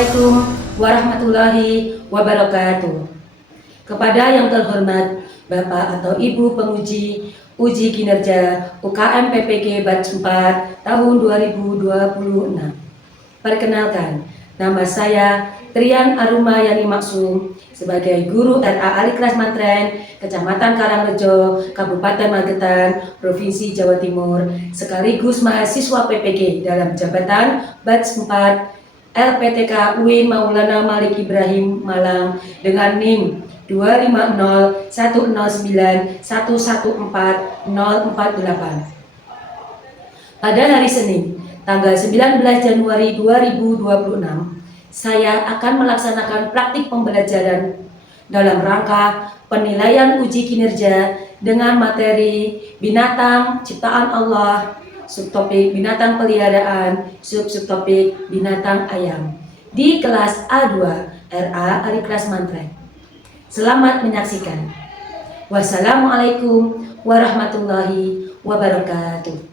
Assalamualaikum warahmatullahi wabarakatuh. Kepada yang terhormat Bapak atau Ibu penguji uji kinerja UKM PPG Batch 4 tahun 2026. Perkenalkan, nama saya Trian Aruma Yani Maksum sebagai guru RA Aliklas Mantren, Kecamatan Karangrejo, Kabupaten Magetan, Provinsi Jawa Timur, sekaligus mahasiswa PPG dalam jabatan Batch 4 LPTK UIN Maulana Malik Ibrahim Malang dengan NIM 2509109114048. Pada hari Senin, tanggal 19 Januari 2026, saya akan melaksanakan praktik pembelajaran dalam rangka penilaian uji kinerja dengan materi binatang ciptaan Allah, subtopik binatang peliharaan, subtopik binatang ayam di kelas A2 RA Aliklas Mantren. Selamat menyaksikan. Wassalamualaikum warahmatullahi wabarakatuh.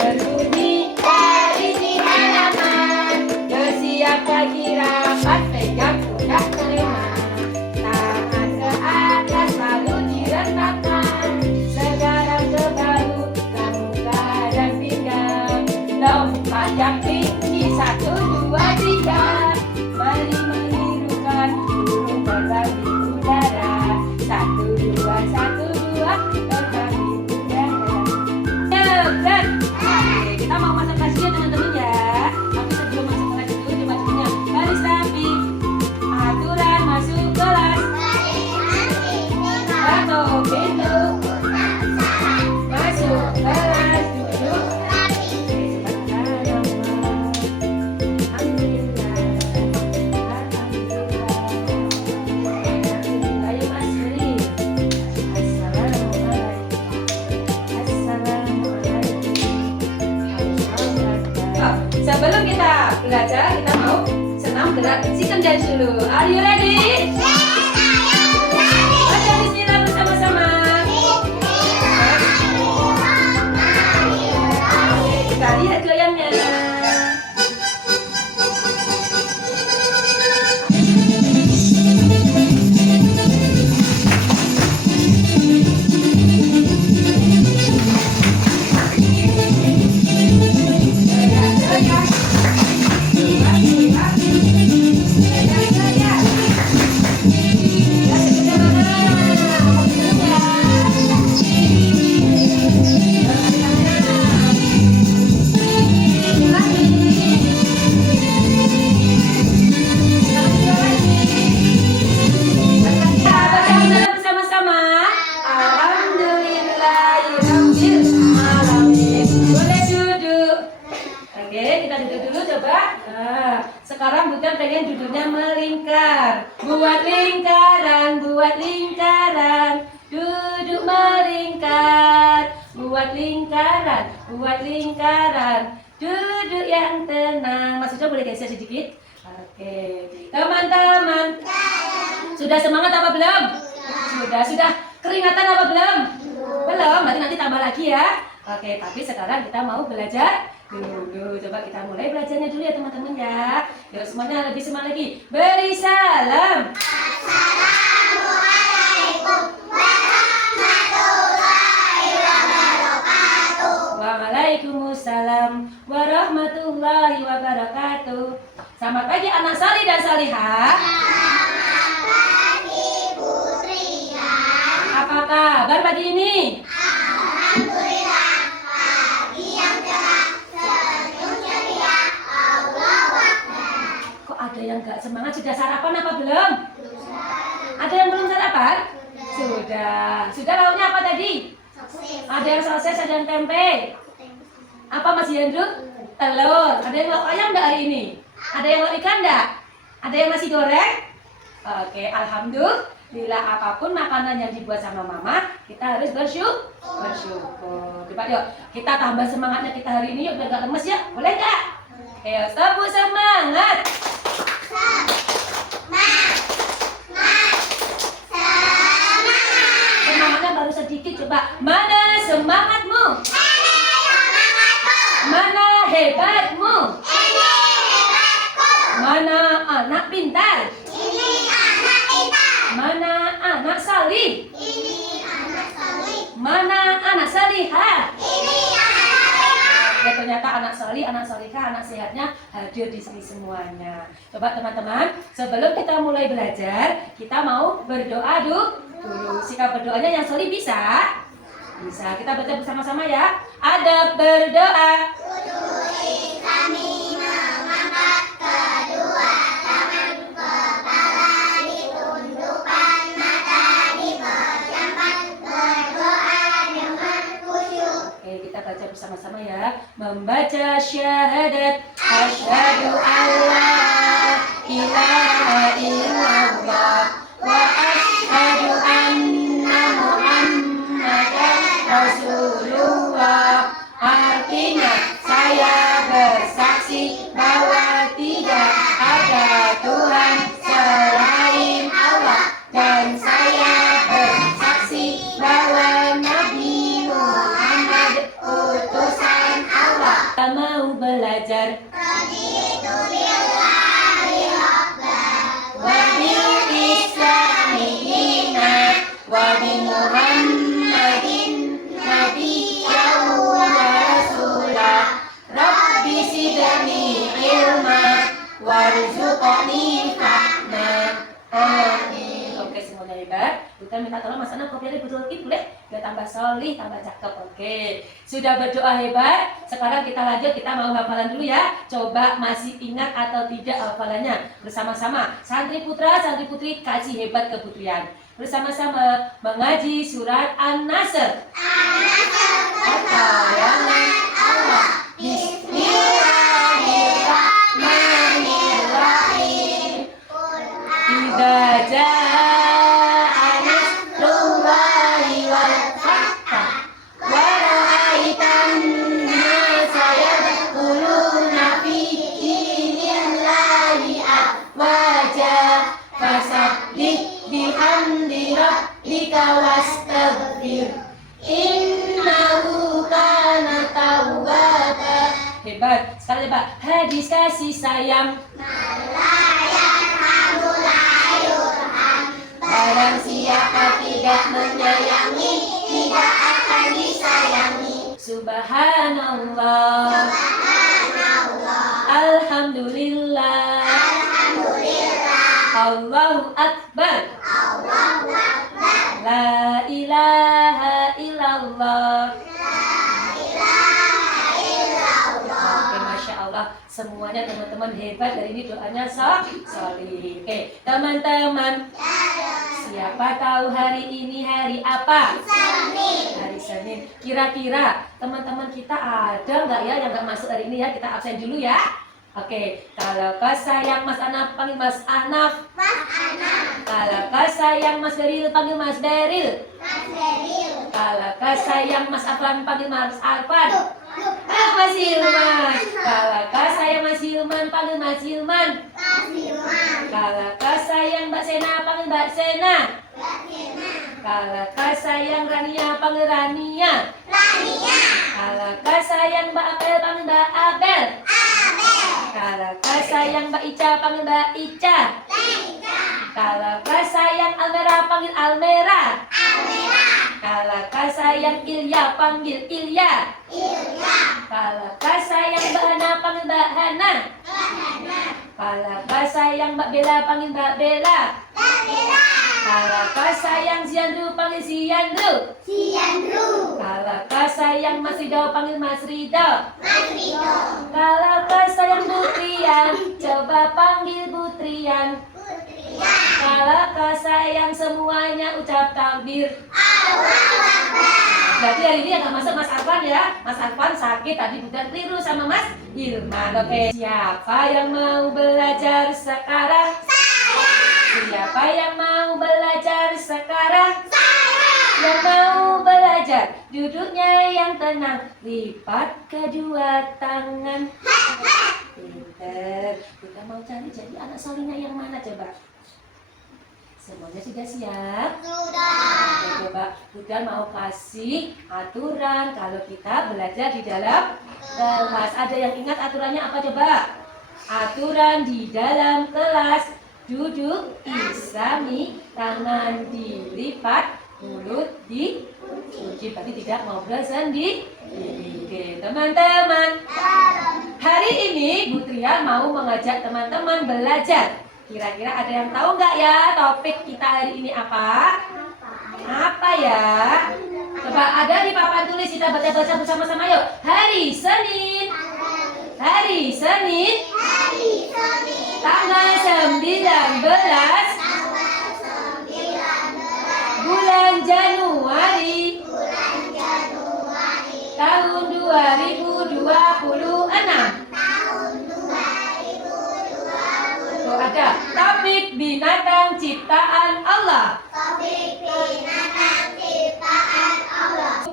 Berbunyi dari si halaman, bersiap pagi rapat, pegang kuda terima, tangan ke atas lalu direntangkan, sekarang ke bahu, muka dan pinggang, lompat yang tinggi 1, 2, 3, mari menirukan burung terbang di udara, 1, 2, 1, 2, terbang di udara. Oke, kita mau masuk kelas ya teman-teman ya. Tapi sebelum masuk kelas itu coba punya baris rapi. Aturan masuk kelas. Atau pintu. Masuk kelas duduk. Sebelum kita belajar, kita mau senam gerak chicken dance dulu. Are you ready? Baca bismillah bersama-sama. Kita lihat goyangnya. Sekarang Butet pengen duduknya melingkar. Buat lingkaran, duduk melingkar. Buat lingkaran, duduk yang tenang. Maksudnya boleh geser sedikit? Oke, teman-teman, sudah semangat apa belum? Sudah keringatan apa belum? Belum, nanti tambah lagi ya. Oke, tapi sekarang kita mau belajar dulu. Coba kita mulai belajarnya dulu ya teman-teman ya. Yuk semuanya lebih semangat lagi. Beri salam. Assalamualaikum warahmatullahi wabarakatuh. Waalaikumsalam warahmatullahi wabarakatuh. Selamat pagi anak salih dan salihah. Selamat pagi Putria. Apa kabar pagi ini? Alhamdulillah, pagi yang cerah, senyum ceria, Allahu Akbar. Kok ada yang gak semangat? Sudah sarapan apa belum? Ada yang belum sarapan? Sudah lauknya apa tadi? Ada yang sosis, ada yang tempe. Apa Mas Yandru? Telur. Ada yang lauk ayam enggak hari ini? Ada yang lauk ikan enggak? Ada yang nasi goreng? Oke, alhamdulillah, apapun makanan yang dibuat sama mama, kita harus bersyukur. Coba yuk, kita tambah semangatnya kita hari ini yuk, biar gak lemes ya. Boleh gak? Ayo, tepuk semangat. Semangatnya baru sedikit, coba Coba, mana semangatmu? Mana hebatmu? Mana anak pintar? Mana anak salih? Mana anak salihah? Ya, ternyata anak salih, anak salihah, anak sehatnya hadir di sini semuanya. Coba teman-teman, sebelum kita mulai belajar, kita mau berdoa dulu. Sikap berdoanya yang salih bisa? Bisa. Kita baca bersama-sama ya. Adab berdoa. Kami mengangkat kedua tangan, kepala ditundukkan, mata dipejamkan, berdoa dengan khusyuk. Oke, kita baca bersama-sama ya. Membaca syahadat asyhadu alla ilaha illallah wa asyhadu anna muhammadan rasulullah. Artinya saya bersaksi bahwa tidak ada Tuhan selain Allah, dan saya bersaksi bahwa Nabi Muhammad utusan Allah. Kita mau belajar wa bil islami dina wa bi Muhammadin nabiyyan wa rasulah. Rabbi zidni ilma warzuqni fahma. Amin. Oke, semuanya hebat. Bukan minta tolong Mas Ana kopiannya betul-betul boleh? Biar tambah solih, tambah cakep. Oke, sudah berdoa hebat. Sekarang kita lanjut, kita mau hafalan dulu ya. Coba masih ingat atau tidak hafalannya? Bersama-sama, santri putra, santri putri, kasih hebat keputrian. Bersama-sama mengaji surat An-Nasr. Pertolongan Allah. Bismillahirrahmanirrahim. Idza jaa nasrullahi wal fath wa ra'aitan nasa yadkhuluna fi dinillahi afwaja fasabbih bihamdi rabbika wastaghfir innahu kana tawwaba. Hebat. Sekali Pak. Hadis kasih sayang. Barang siapa tidak menyayangi, tidak akan disayangi. Subhanallah. Alhamdulillah. Allahu Akbar. La ilaha illallah. Oke, Masya Allah. Semuanya teman-teman hebat. Dari ini doanya solih. Oke, teman-teman. Siapa tahu hari ini hari apa? Hari Senin. Kira-kira teman-teman kita ada nggak ya yang nggak masuk hari ini ya? Kita absen dulu ya. Oke, kalau sayang Mas Anaf panggil Mas Anaf. Kalau sayang Mas Beril panggil Mas Beril. Kalau sayang Mas Aflan panggil Mas Arfan. Mas Hilman. Kalau sayang Mas Hilman panggil Mas Hilman. Kalau sayang Mbak Sena panggil Mbak Sena. Kalau sayang Rania panggil Rania. Kalau sayang Mbak Abel panggil Mbak Abel. Kalau sayang Mbak Ica panggil Mbak Ica. Kalau sayang Almera panggil Almera. Kalau sayang Ilya panggil Ilya. Kalau sayang Mbak Hana panggil Mbak Hana. Kalau sayang Mbak Bella panggil Mbak Bella. Kalau sayang Ziandru panggil Ziandru. Kalau sayang Mas Ridho panggil Mas Ridho. Kalau sayang Butrian, coba panggil Butrian. Kalau sayang semuanya ucap takbir. Berarti hari ini yang gak masuk Mas Arfan ya. Mas Arfan sakit tadi, bukan keliru sama Mas Hilman. Oke, siapa yang mau belajar sekarang? Siapa yang mau belajar sekarang? Yang mau belajar, duduknya yang tenang, lipat kedua tangan. Pinter. Kita mau cari jadi anak solihnya yang mana coba? Semuanya sudah siap? Sudah. Oke, coba Budan mau kasih aturan kalau kita belajar di dalam kelas. Ada yang ingat aturannya apa coba? Aturan di dalam kelas: duduk islami, tangan dilipat, mulut dikunci. Berarti tidak ngobrol sendiri. Oke, teman-teman. Hari ini Bu Tria mau mengajak teman-teman belajar. Kira-kira ada yang tahu nggak ya topik kita hari ini apa? Apa ya? Coba ada di papan tulis, kita baca-baca bersama-sama yuk. Hari Senin. Hari Senin. Tanggal 19 bulan Januari tahun 2026. Tuh ada topik binatang ciptaan Allah.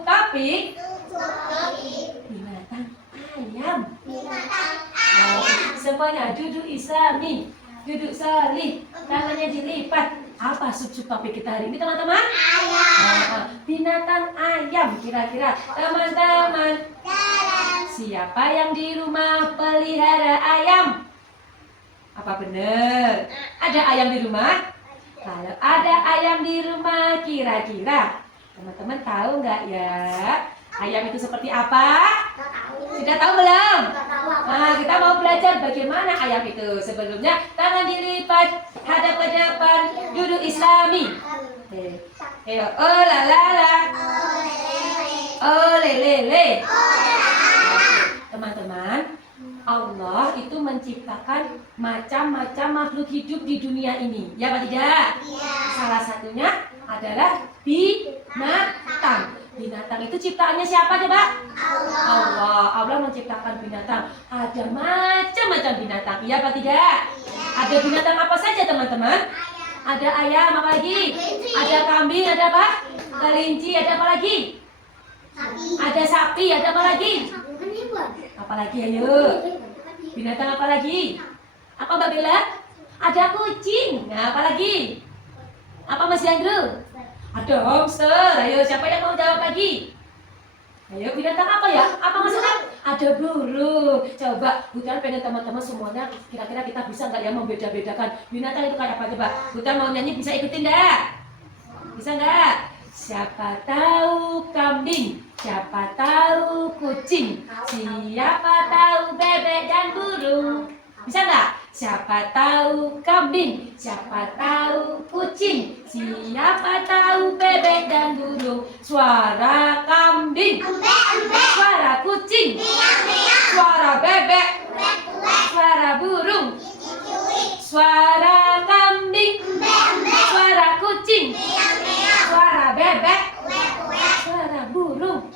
Topik binatang ayam. Semuanya duduk islami, duduk salih, tangannya dilipat. Apa subtopik kita hari ini teman-teman? Binatang ayam. Kira-kira teman-teman, siapa yang di rumah pelihara ayam? Apa benar? Ada ayam di rumah? Kalau ada ayam di rumah, kira-kira teman-teman tahu nggak ya? Ayam itu seperti apa? Sudah tahu belum? Nah, kita mau belajar bagaimana ayam itu. Sebelumnya, tangan dilipat, hadap-hadapan, duduk islami. Ayo, oh la la la, oh le le le. Teman-teman, Allah itu menciptakan macam-macam makhluk hidup di dunia ini. Ya apa tidak? Salah satunya adalah binatang. Binatang itu ciptaannya siapa coba? Allah menciptakan binatang. Ada macam-macam binatang. Iya apa tidak? Ada binatang apa saja teman-teman? Ada ayam, apa lagi? Ada kambing, ada apa? Kelinci, ada apa lagi? Ada sapi, ada apa lagi? Apalagi ayo? Binatang apa lagi? Apa Mbak Bella? Ada kucing. Nah, apa lagi? Apa Mas Andrew? Ada hamster. Ayo, siapa yang mau jawab lagi? Ayo, binatang apa ya? Apa maksudnya? Ada burung. Coba, Budan pengen teman-teman semuanya kira-kira kita bisa nggak ya membeda-bedakan binatang itu kayak apa? Coba, Budan mau nyanyi, bisa ikutin nggak? Bisa nggak? Siapa tahu kambing, siapa tahu kucing, siapa tahu bebek dan burung. Bisa nggak? Siapa tahu kambing, siapa tahu kucing, siapa tahu bebek dan burung. Suara kambing, suara kucing, suara bebek, suara burung. Suara kambing, suara kucing, suara bebek, suara burung.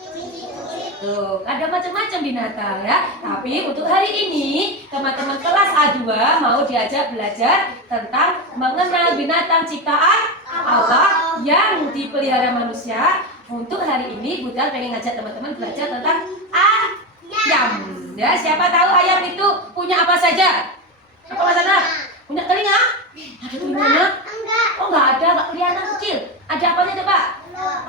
Tuh, ada macam-macam binatang ya. Tapi untuk hari ini teman-teman kelas A2 mau diajak belajar tentang mengenal binatang ciptaan Allah yang dipelihara manusia. Untuk hari ini Budan pengen ngajak teman-teman belajar tentang ayam. Ya, siapa tahu ayam itu punya apa saja? Apa masalah? Punya telinga? Ada telinganya? Oh, nggak ada, nggak kelihatan kecil. Ada apanya coba?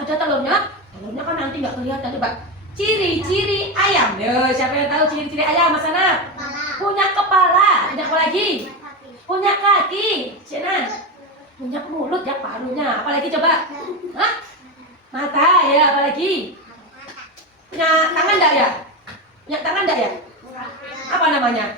Ada telurnya? Telurnya kan nanti nggak kelihatan coba. Ciri-ciri ayam. Yo, siapa yang tahu ciri-ciri ayam, Mas Ana? Punya kepala. Punya apa lagi? Punya kaki. Cina. Punya mulut ya, parunya. Apalagi coba? Hah? Mata ya, apalagi? Punya tangan enggak ya? Punya tangan enggak ya? Apa namanya?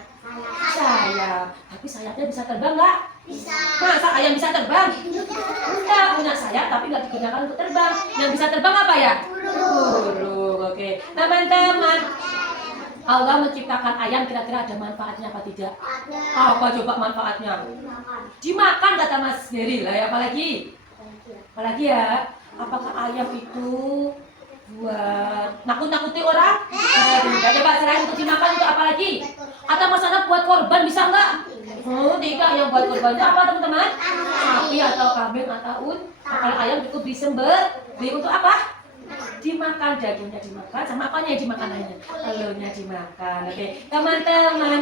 Sayap. Tapi sayapnya bisa terbang nggak? Bisa. Masa ayam bisa terbang? Enggak, punya sayap tapi nggak digunakan untuk terbang. Yang bisa terbang apa ya? Burung. Oke, teman-teman. Allah menciptakan ayam, kira-kira ada manfaatnya apa tidak? Apa coba manfaatnya? Dimakan kata Mas Geri lah ya, apalagi? Apalagi ya? Apakah ayam itu buat nakut-nakuti orang? Tidak, coba selain untuk dimakan untuk apa lagi? Atau masalah buat korban bisa nggak? Oh, tidak, yang buat korban itu apa teman-teman? Sapi atau kambing atau kalau ayam cukup disembelih untuk apa? Dimakan, dagingnya dimakan, sama apanya yang dimakan lainnya? Telurnya dimakan. Oke, teman-teman.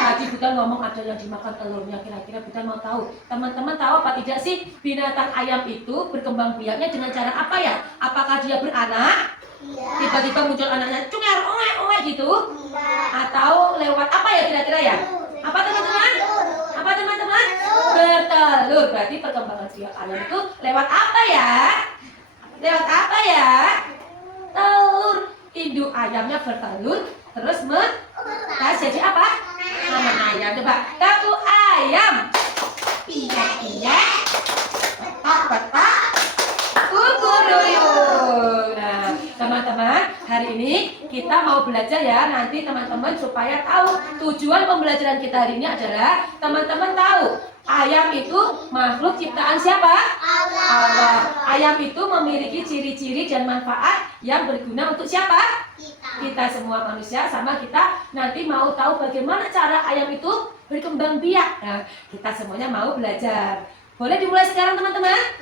Tadi Buta ngomong ada yang dimakan telurnya. Kira-kira Buta mau tahu. Teman-teman tahu apa tidak sih binatang ayam itu berkembang biaknya dengan cara apa ya? Apakah dia beranak? Tiba-tiba muncul anaknya, cunger, oe gitu? Atau lewat apa ya kira-kira ya? Apa teman-teman? Apa teman-teman? Bertelur. Berarti perkembangan biak ayam itu lewat apa ya? Lewat apa ya? Telur. Induk ayamnya bertelur, terus jadi apa? Anak ayam. Coba, kaku ayam. Iya. Petak. Kukuruyuk. Nah, teman-teman, hari ini kita mau belajar ya. Nanti teman-teman supaya tahu tujuan pembelajaran kita hari ini adalah teman-teman tahu ayam itu makhluk ciptaan siapa? Allah. Ayam itu memiliki ciri-ciri dan manfaat yang berguna untuk siapa? Kita semua manusia, sama kita nanti mau tahu bagaimana cara ayam itu berkembang biak. Nah, kita semuanya mau belajar. Boleh dimulai sekarang teman-teman?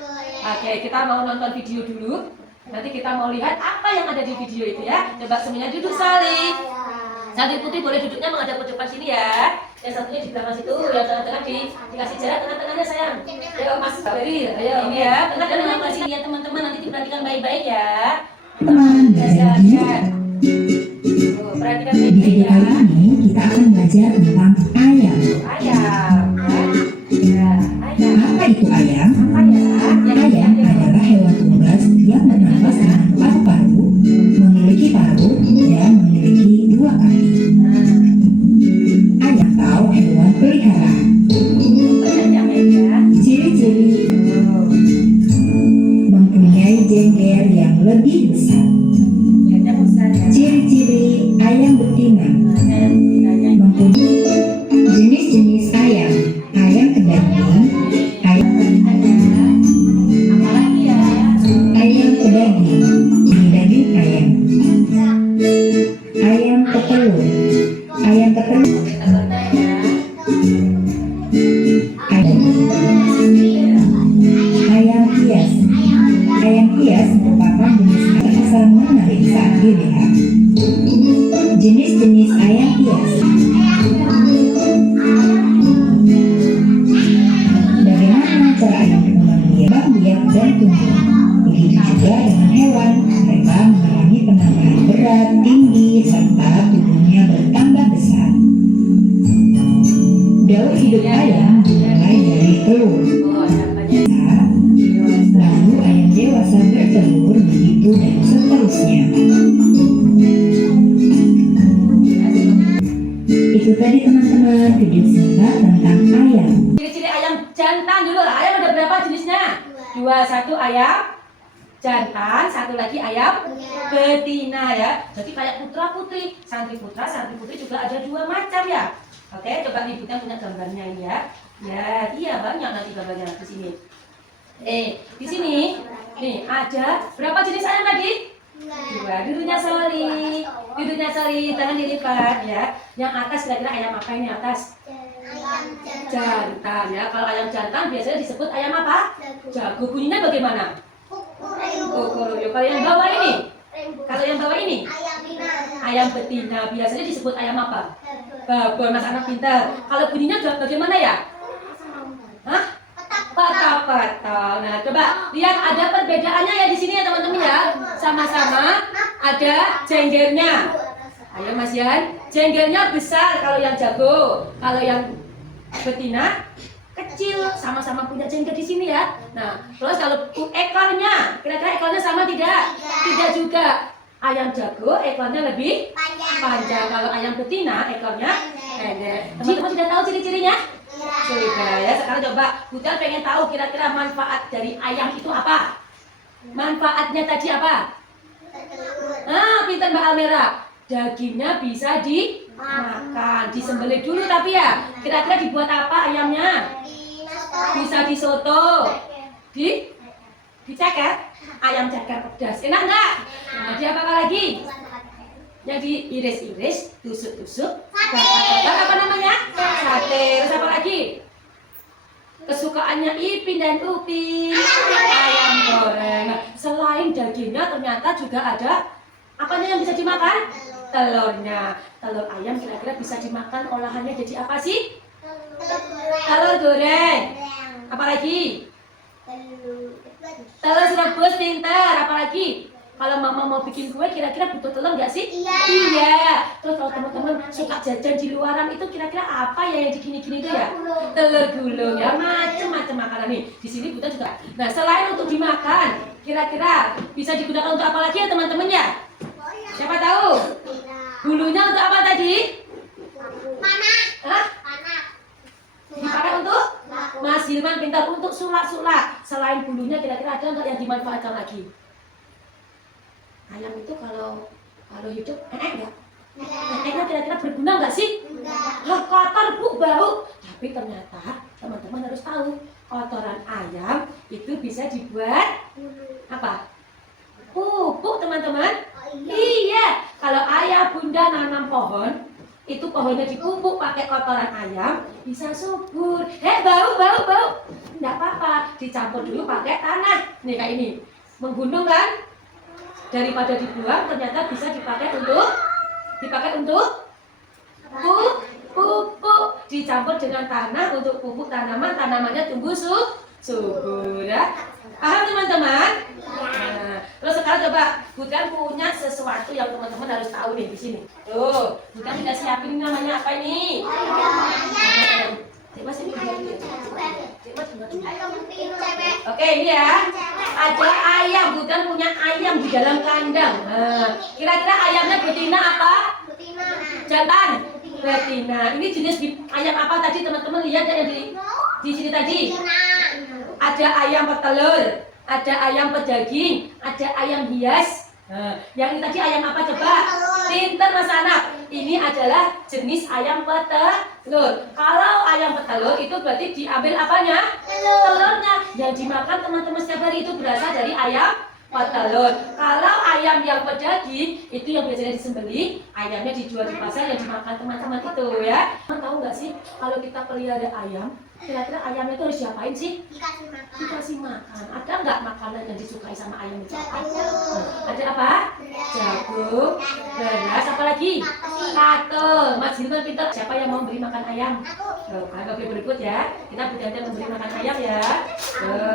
Oke, kita mau nonton video dulu. Nanti kita mau lihat apa yang ada di video itu ya. Coba semuanya duduk salih. Santri putri boleh duduknya menghadap ke depan sini ya. Yang satunya di belakang situ, yang tengah-tengah dikasih jarak tengah-tengahnya sayang. Ayo Mas Beri, ayo ini ya. Tengah dan tengah sini ya teman-teman, nanti diperhatikan baik-baik ya. Teman belajar Perhatikan di baik-baik video ya. kali ini kita akan belajar tentang ayam. Ayam. Ya, ayam. Apa itu ayam? Apa ya? Ayam adalah hewan unggas yang bernafas dengan paru-paru, memiliki paru, dan memiliki dua kaki. Ayam atau hewan peliharaan. Ciri-ciri mempunyai jengger yang lebih besar. Ciri-ciri ayam betina mempunyai jenis-jenis ayam. Ayam pedaging, ayam pedaging, daging ayam. Ayam petelur, ayam petelur. Ayam hias. Ayam hias merupakan jenis ayam yang menarik saat dilihat. Jenis-jenis ayam hias. Bagaimana cara ayam berkembang biak dan tumbuh? Begitu juga dengan hewan. Mereka mengalami penambahan berat, tinggi, serta tubuhnya bertambah besar. Daur hidup ayam dimulai dari telur. Lalu ayam dewasa bertelur, begitu dan seterusnya. Itu tadi teman-teman video singkat tentang ayam. Ciri-ciri ayam jantan dulu. Ayam ada berapa jenisnya? Dua. Satu ayam jantan, satu lagi ayam betina ya. Jadi kayak putra putri, santri putri juga ada dua macam ya. Oke, coba ibunya punya gambarnya ini ya. Ya, iya banyak nanti gambarnya di sini. Di sini nih ada berapa jenis ayam tadi? Dua. Duduknya sorry, tangan dilipat ya. Yang atas kira-kira ayam apa ini atas? Jantan ya. Kalau ayam jantan biasanya disebut ayam apa? Jago. Bunyinya bagaimana? Kukuruyuk. Kalau yang bawah ini? Ayam betina. Biasanya disebut ayam apa? Babon. Mas anak pintar. Kalau bunyinya bagaimana ya? Hah? Patah. Nah, coba lihat ada perbedaannya ya di sini ya teman-teman ya. Sama-sama ada jenggernya. Ayo Mas Yan, jenggernya besar kalau yang jago. Kalau yang betina kecil, sama-sama punya jengger di sini ya. Nah, terus kalau ekornya, kira-kira ekornya sama tidak? Tidak juga. Ayam jago ekornya lebih panjang. Kalau ayam betina ekornya pendek. Teman-teman sudah tahu ciri-cirinya? Sudah ya. Sekarang coba Buta pengen tahu kira-kira manfaat dari ayam itu apa? Manfaatnya tadi apa? Pintar Mbak Almera. Dagingnya bisa dimakan, disembelih dulu tapi ya. Kira-kira dibuat apa ayamnya? Bisa disoto, diceker, ayam ceker pedas. Enak nggak? Nah, apa lagi? Yang diiris-iris, tusuk-tusuk. Apa namanya? Sate. Terus apa lagi? Kesukaannya Ipin dan Upin, ayam goreng. Nah, selain dagingnya ternyata juga ada apanya yang bisa dimakan? telurnya. Telur ayam kira-kira bisa dimakan olahannya jadi apa sih? Telur Telur goreng. Apalagi? Telur rebus, pintar. Apalagi? Kalau mama mau bikin kue kira-kira butuh telur nggak sih? Iya. Iya. Terus kalau teman-teman suka jajan di luaran itu kira-kira apa ya yang digini-gini itu ya? Telur gulung ya, macam-macam makanan nih. Di sini Buta juga. Nah, selain untuk dimakan, kira-kira bisa digunakan untuk apa lagi ya teman-teman ya? Siapa tahu? Bulunya untuk apa tadi? Panas. Hah? Panas. Dipakai untuk? Mas Hilman pintar untuk sulak-sulak. Selain bulunya kira-kira ada nggak yang dimanfaatkan lagi? Ayam itu kalau hidup enak nggak? Enaknya kira-kira berguna nggak sih? Lah kotor bu, bau. Tapi ternyata teman-teman harus tahu kotoran ayam itu bisa dibuat apa? Pupuk teman-teman. Iya, kalau ayah bunda nanam pohon, itu pohonnya dipupuk pakai kotoran ayam, bisa subur. Bau. Nggak apa-apa, dicampur dulu pakai tanah. Nih kayak ini, menggunung kan? Daripada dibuang, ternyata bisa dipakai untuk pupuk. Dicampur dengan tanah untuk pupuk tanaman, tanamannya tumbuh subur ya. Paham teman-teman? Nah, terus sekarang coba Bukan punya sesuatu yang teman-teman harus tahu nih di sini. Tuh, Bukan tidak siapin namanya apa ini? Oke, ini ya. Ada ayam, Bukan punya ayam di dalam kandang. Nah, kira-kira ayamnya betina apa? Jantan. Betina. Ini jenis ayam apa tadi teman-teman lihat ya yang di sini tadi? Ada ayam petelur, ada ayam pedaging, ada ayam hias. Nah, yang ini tadi ayam apa coba? Pinter Mas Anak. Ini adalah jenis ayam petelur. Kalau ayam petelur itu berarti diambil apanya? Telurnya. Yang dimakan teman-teman setiap hari itu berasal dari ayam petelur. Kalau ayam yang pedaging itu yang biasanya disembelih, ayamnya dijual di pasar yang dimakan teman-teman itu ya. Teman tahu nggak sih kalau kita pelihara ayam, kira-kira ayamnya itu harus diapain sih? Dikasih makan. Ada nggak makanan yang disukai sama ayam itu? Ada apa? Jagung, beras, apa lagi? Katel. Mas Hilman pintar. Siapa yang mau beri makan ayam? Nggak boleh berebut ya. Kita bergantian memberi makan ayam ya.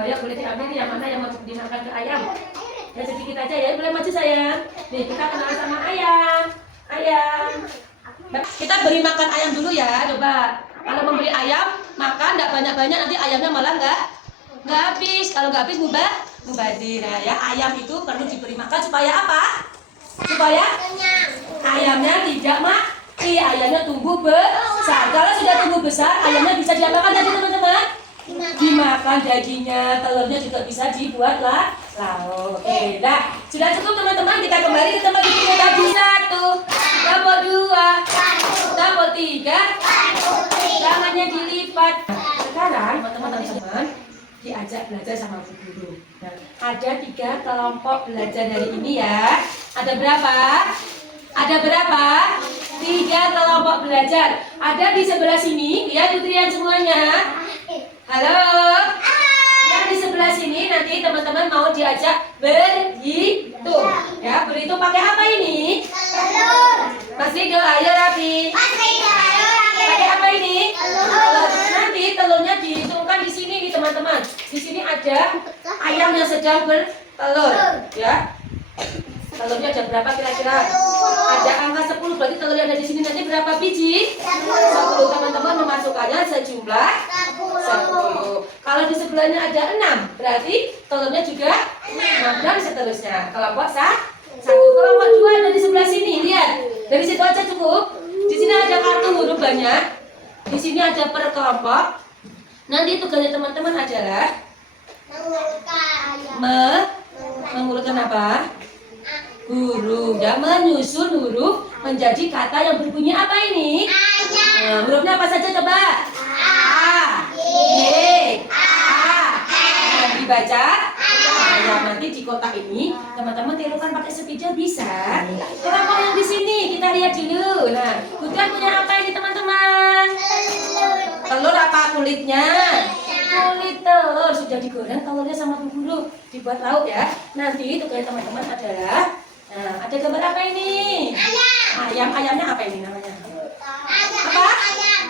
Ya boleh diambil yang mana yang mau dimakan ke ayam. Ya sedikit aja ya. Boleh maju sayang. Nih kita kenalan sama ayam. Kita beri makan ayam dulu ya. Coba. Kalau memberi ayam makan nggak banyak-banyak nanti ayamnya malah nggak habis. Kalau nggak habis mubazir ya. Ayam itu perlu diberi makan supaya apa? Supaya ayamnya tidak mati, ayamnya tumbuh besar. Kalau sudah tumbuh besar, ayamnya bisa diapakan tadi teman-teman? Dimakan dagingnya, telurnya juga bisa dibuat lauk. Oke, nah sudah cukup teman-teman. Kita kembali ke tempat kita tadi. 1, tambah 2, tambah 3, tangannya dilipat. Sekarang teman-teman diajak belajar sama Bu Guru. Nah, ada 3 kelompok belajar hari ini ya. Ada berapa? 3 kelompok belajar. Ada di sebelah sini, ya putrian semuanya. Halo. Yang di sebelah sini nanti teman-teman mau diajak berhitung. Ya, berhitung pakai apa ini? Telur. Mas Rido, ayo Rafi. Pakai apa ini? Telur. Nanti telurnya dihitungkan di sini nih teman-teman. Di sini ada ayam yang sedang bertelur, ya. Telurnya ada berapa kira-kira? Ada angka 10, berarti telur yang ada di sini nanti berapa biji? 10. Teman-teman memasukkannya sejumlah 10. Kalau di sebelahnya ada 6, berarti telurnya juga 6 dan seterusnya. Kelompok 1, kelompok 2 dari sebelah sini, lihat. Dari situ aja cukup. Di sini ada kartu huruf banyak. Di sini ada per kelompok. Nanti tugasnya teman-teman adalah mengurutkan apa? Huruf, ya, menyusun huruf menjadi kata yang berbunyi apa ini? Nah, hurufnya apa saja coba? A, Y, A. Nah, dibaca. Ya, nanti di kotak ini teman-teman tirukan pakai sepeda bisa. Kelompok yang di sini kita lihat dulu. Nah, Bukan punya apa ini teman-teman? Telur apa kulitnya? Kulit telur sudah digoreng telurnya sama Bu Guru dibuat lauk ya. Nanti tugas teman-teman adalah, nah, ada gambar apa ini? Ayamnya apa ini namanya? Ayam. Apa?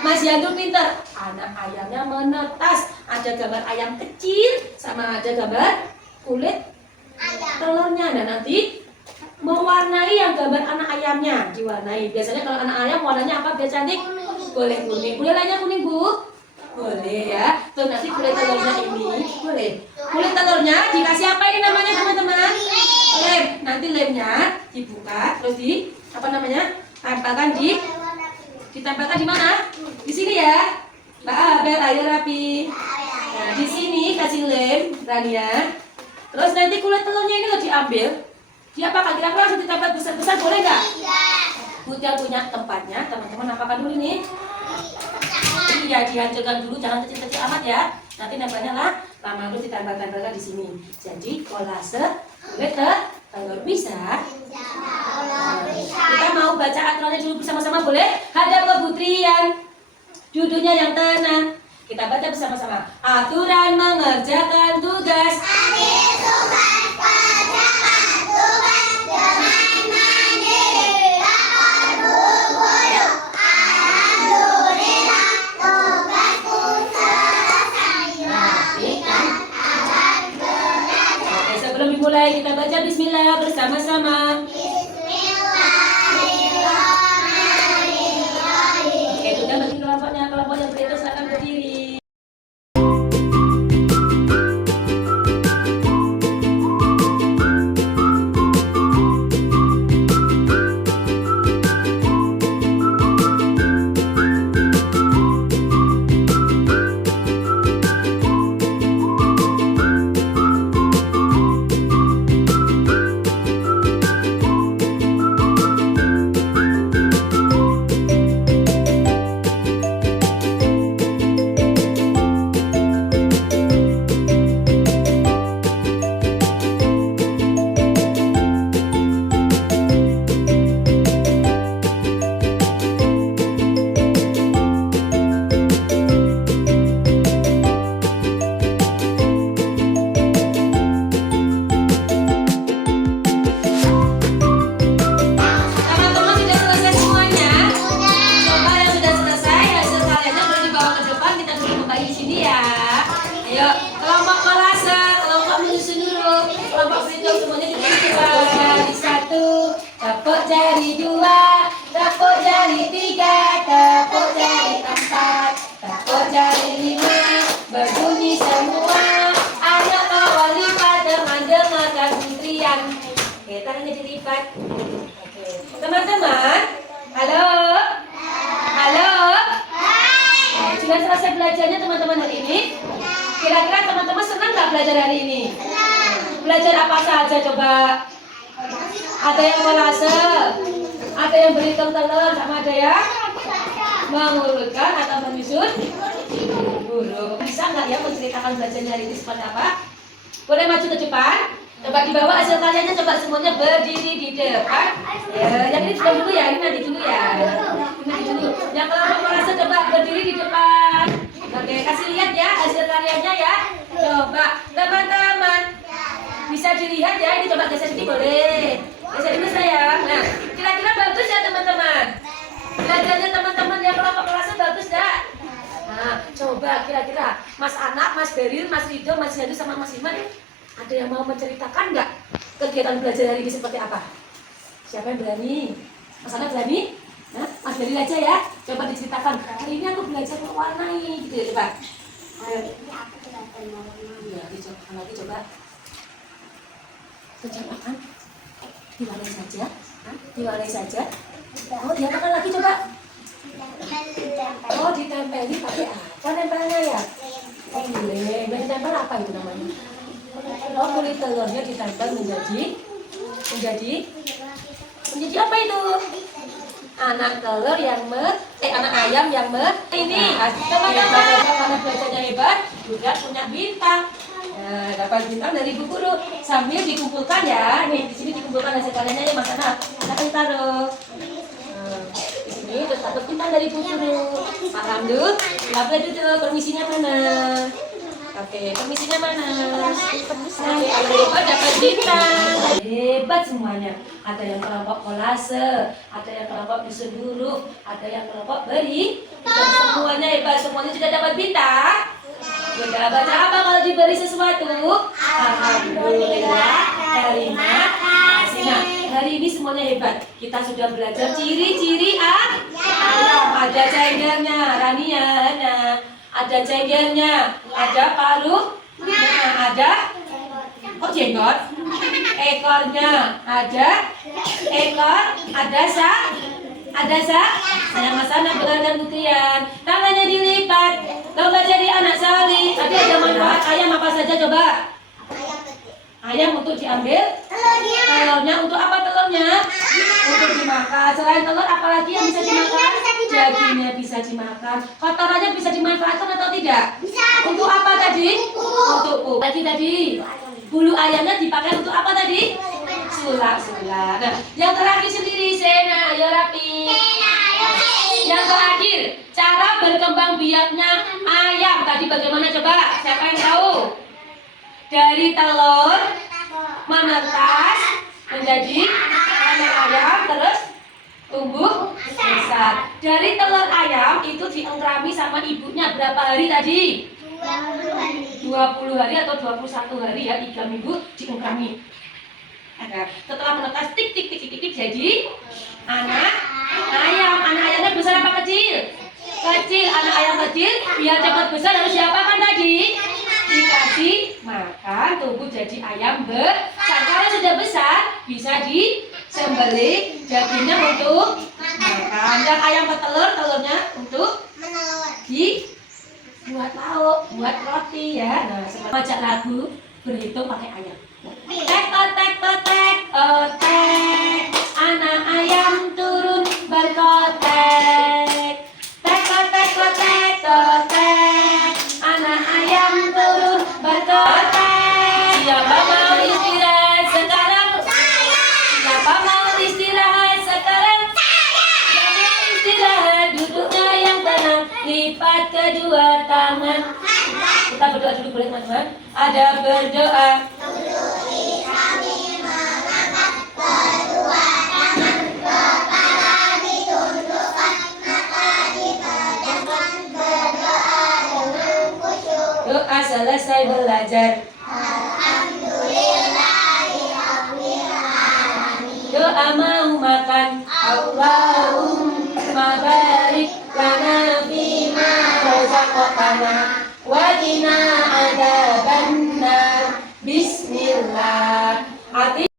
Mas Yandu pinter. Anak ayamnya menetas. Ada gambar ayam kecil sama ada gambar kulit Ayam. telurnya. Nah nanti mewarnai yang gambar anak ayamnya diwarnai. Biasanya kalau anak ayam warnanya apa biar cantik? Boleh kuning. Boleh lainnya kuning bu? Boleh ya. Tuh nanti kulit telurnya ini boleh. Kulit telurnya dikasih apa ini namanya teman-teman? Lem. Nanti lemnya dibuka terus di apa namanya? Tempelkan ditempelkan di mana? Di sini ya. Mbak Abel, ayo rapi. Nah, di sini kasih lem, Rania. Terus nanti kulit telurnya ini lo diambil. Diapakan? Kira-kira langsung ditempel besar-besar boleh nggak? Yang punya tempatnya, teman-teman apakan dulu nih? Iya, dihancurkan dulu, jangan kecil-kecil amat ya. Nanti nempelnya lah, lama dulu ditempel-tempelkan di sini. Jadi kolase kulit telur bisa. Kita mau baca aturannya dulu bersama-sama boleh? Hadap ke Putrian. Duduknya yang tenang. Kita baca bersama-sama. Aturan mengerjakan tugas. Oke, sebelum dimulai kita baca Bismillah bersama-sama. Oke, sudah bagi kelompoknya, kelompok yang beritu silakan berdiri. Teman-teman sudah selesai semuanya? Coba yang sudah selesai hasil karyanya boleh dibawa ke depan, kita duduk kembali di sini ya. Ayo, kelompok kolase, kelompok menyusun huruf, kelompok berhitung semuanya duduk di jari satu, tepuk jari dua, tepuk jari tiga, tepuk jari empat, tepuk jari lima, berbunyi semua. Ayo bawa lipat dengan dengarkan Putrian. Oke, tangannya dilipat. Oke, teman-teman, halo, halo. Sudah selesai belajarnya teman-teman hari ini? Kira-kira teman-teman senang nggak belajar hari ini? Belajar apa saja coba? Ada yang kolase, ada yang berhitung telur, sama ada yang mengurutkan atau menyusun huruf. Bisa nggak ya menceritakan belajarnya hari ini seperti apa? Boleh maju ke depan? Coba dibawa hasil karyanya, coba semuanya berdiri di depan. Ya, yang ini dulu ya, ini nanti dulu ya. Ini nanti dulu. Yang kelompok kolase coba berdiri di depan. Oke, kasih lihat ya hasil karyanya ya. Coba teman-teman bisa dilihat ya. Ini coba geser ini boleh. Geser dulu sayang. Nah, kira-kira bagus ya teman-teman. Belajarnya teman-teman yang kelompok kolase bagus enggak? Nah, coba kira-kira Mas Anak, Mas Beril, Mas Rido, Mas Yandu sama Mas Iman, ada yang mau menceritakan nggak kegiatan belajar hari ini seperti apa? Siapa yang berani? Mas Anak berani? Nah, Mas Beril aja ya. Coba diceritakan. Hari ini aku belajar mewarnai, gitu ya coba. Ayo. Iya, dicoba lagi coba. Kecapakan. Diwarnai saja. Diwarnai saja. Oh, diapakan lagi coba? Oh, ditempeli pakai apa nempelnya ya? Oh, boleh. Dan ditempel apa itu namanya? Oh, kulit telurnya ditempel menjadi apa itu? Anak telur yang anak ayam yang ini. Teman-teman, karena belajarnya hebat, juga punya bintang. Nah, dapat bintang dari Bu Guru. Sambil dikumpulkan ya. Nih, di sini dikumpulkan hasil karyanya ya Mas Anak. Kita taruh. Di sini terus dapat bintang dari Bu Guru. Alhamdulillah. Boleh duduk. Permisinya mana? Oke, permisinya mana? Hebat dapat bintang. Hebat semuanya. Ada yang kelompok kolase, ada yang kelompok dusun huruf, ada yang kelompok beri. Dan semuanya hebat, semuanya sudah dapat bintang. Sudah baca apa kalau diberi sesuatu? Alhamdulillah. Terima kasih. Nah, hari ini semuanya hebat. Kita sudah belajar ciri-ciri ayam. Ada cendernya, Rania, Hana. Ada cendernya, ada paruhnya, ada jenggot, ekornya, ada ekor, ada sayang sana benar buktian, tangannya dilipat, coba jadi anak salih. Tadi ada manfaat ayam apa saja coba? Ayam untuk diambil, telurnya untuk apa telurnya? Untuk dimakan. Selain telur apalagi yang bisa dimakan? Dagingnya bisa dimakan. Kotorannya bisa dimanfaatkan atau tidak? Untuk apa tadi? Untuk pup. Tadi bulu ayamnya dipakai untuk apa tadi? Sulap-sulap. Nah, yang terakhir sendiri Sena, ayo rapi. Yang terakhir, cara berkembang biaknya ayam tadi bagaimana coba? Siapa yang tahu? Dari telur menetas menjadi anak ayam terus tumbuh besar. Dari telur ayam itu diengkrami sama ibunya berapa hari tadi? 20 hari atau 21 hari ya, 3 minggu diengkrami. Setelah menetas tik jadi anak ayam. Anak ayamnya besar apa kecil? Kecil. Anak ayam kecil biar cepat besar harus diapakan tadi? Dikasih makan, tumbuh jadi ayam besar. Kalau sudah besar bisa disembelih, dagingnya untuk makan. Dan ayam petelur, telurnya untuk buat lauk, buat roti ya. Nah, seperti baca lagu berhitung pakai ayam. Tek tek tek tek, anak ayam turun berkotek. Tek tek tek tek, anak ayam turun berkotek. Siapa mau istirahat sekarang? Siapa mau istirahat sekarang? Siapa mau istirahat duduknya yang tenang, lipat kedua tangan. Kita berdoa dulu boleh teman-teman? Ada berdoa. Doa selesai belajar. Doa mau makan. Allahumma barik lana fima razaqtana wa qina adzabannar. Bismillah. Hati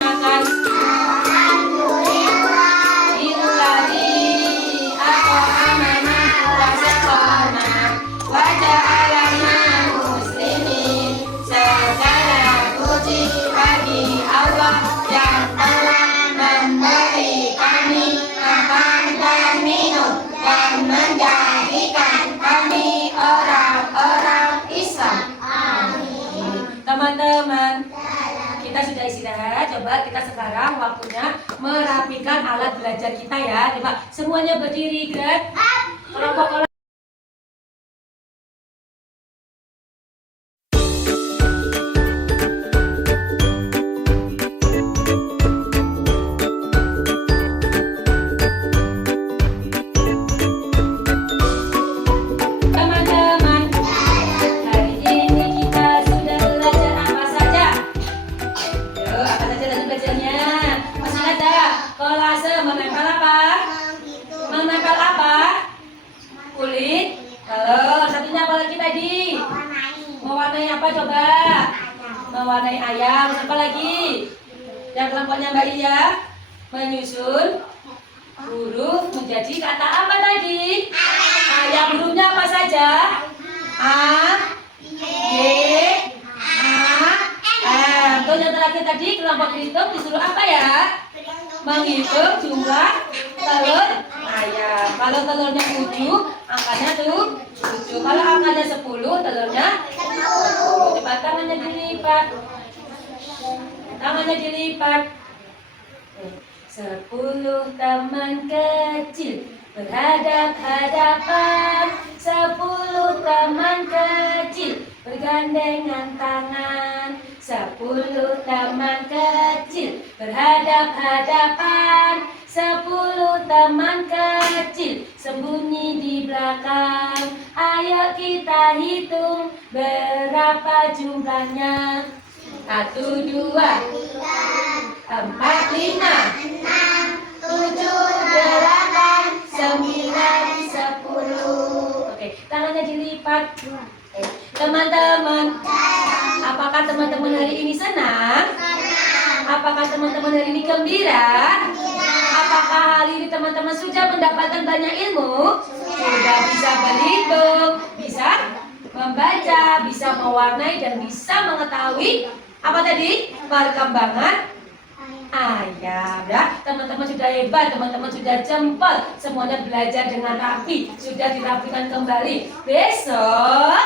makan. Teman-teman, kita sudah istirahat. Coba kita sekarang waktunya merapikan alat belajar kita ya. Coba semuanya berdiri, gerak. Kelompok coba mewarnai ayam. Apa lagi? Yang kelompoknya Mbak Iya menyusun huruf menjadi kata apa tadi? Ayam. Hurufnya apa saja? hitung jumlah telur ayam. Kalau telurnya 7, angkanya tuh 7. Kalau angkanya 10, telurnya 10. Coba tangannya dilipat. Tangannya dilipat. 10 teman kecil berhadap-hadapan. 10 teman kecil bergandengan tangan. 10 teman kecil berhadap-hadapan. 10 teman kecil sembunyi di belakang. Ayo kita hitung berapa jumlahnya. 1, 2, 4, 5, 7, 8, 9, 10. Oke, tangannya dilipat. Teman-teman, apakah teman-teman hari ini senang? Apakah teman-teman hari ini gembira? Apakah hari ini teman-teman sudah mendapatkan banyak ilmu? Sudah bisa berhitung, bisa membaca, bisa mewarnai, dan bisa mengetahui apa tadi? Perkembangan ayam. Ya, teman-teman sudah hebat, teman-teman sudah jempol, semuanya belajar dengan rapi, sudah dirapikan kembali. Besok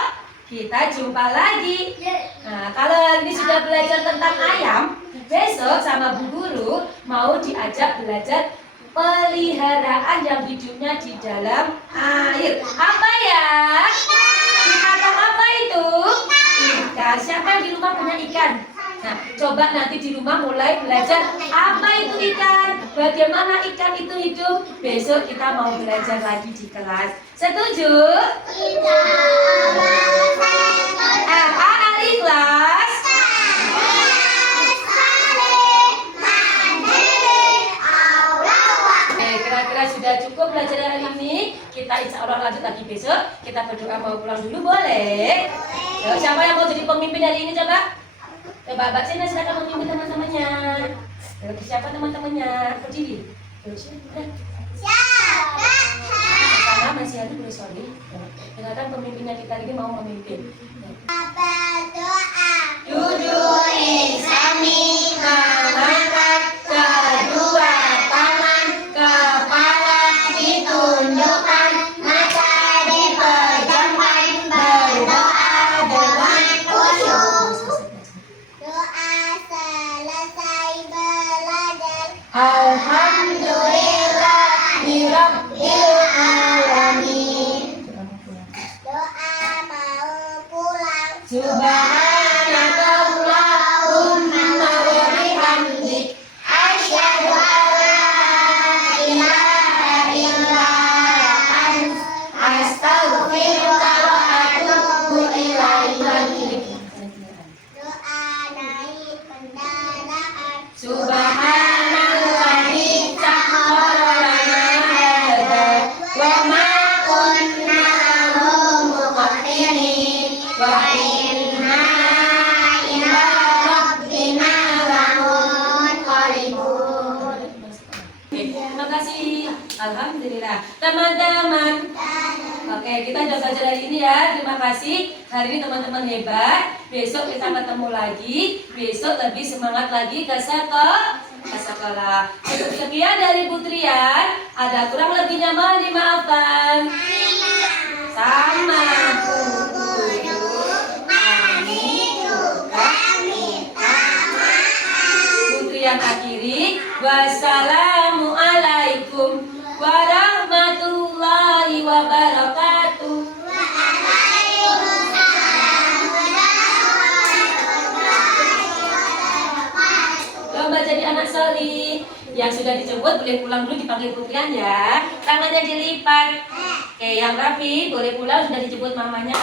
kita jumpa lagi. Nah, kalau hari ini sudah belajar tentang ayam, besok sama Bu Guru mau diajak belajar peliharaan yang hidupnya di dalam air. Apa ya? Binatang apa itu? Ikan. Siapa yang di rumah punya ikan? Nah, coba nanti di rumah mulai belajar apa itu ikan, bagaimana ikan itu hidup. Besok kita mau belajar lagi di kelas. Setuju? Ikhlas. Kira-kira sudah cukup belajar hari ini. Kita insya Allah lanjut lagi besok. Kita berdoa mau pulang dulu, boleh? Yuk, siapa yang mau jadi pemimpin hari ini coba? Coba Mbak Cina silakan memimpin teman-temannya. Siapa teman-temannya? Berdiri. Sama masih ada boleh sorry. Dengarkan pemimpinnya kita ini mau memimpin. Duduk sami mengangkat kedua tangan, kepala ditundukkan, mata dipejamkan, berdoa dengan khusyuk. Alhamdulillahirabbil alamin. Doa mau pulang. Subhanakallahumma wa bihamdik asyhadu an la ilaha illa anta astaghfiruka wa atubu ilaik. Doa naik kendaraan. Subhanallahi sakhkhara lana hadza wa ma kunna lahu muqrinin wa inna ila rabbina lamunqalibun. Terima kasih. Alhamdulillah. Teman-teman. Oke, kita udah belajar hari ini ya. Terima kasih. Hari ini teman-teman hebat. Besok kita ketemu lagi. Besok lebih semangat lagi ke sekolah. Sekian dari Putrian. Ada kurang lebihnya mohon dimaafkan. Sama Bu Guru. Kami juga minta maaf. Putrian akhiri. Wassalamualaikum warahmatullahi wabarakatuh. Lomba jadi anak solih. Yang sudah dijemput boleh pulang dulu, dipanggil Putrian ya. Tangannya dilipat. Oke, yang rapi boleh pulang, sudah dijemput mamanya.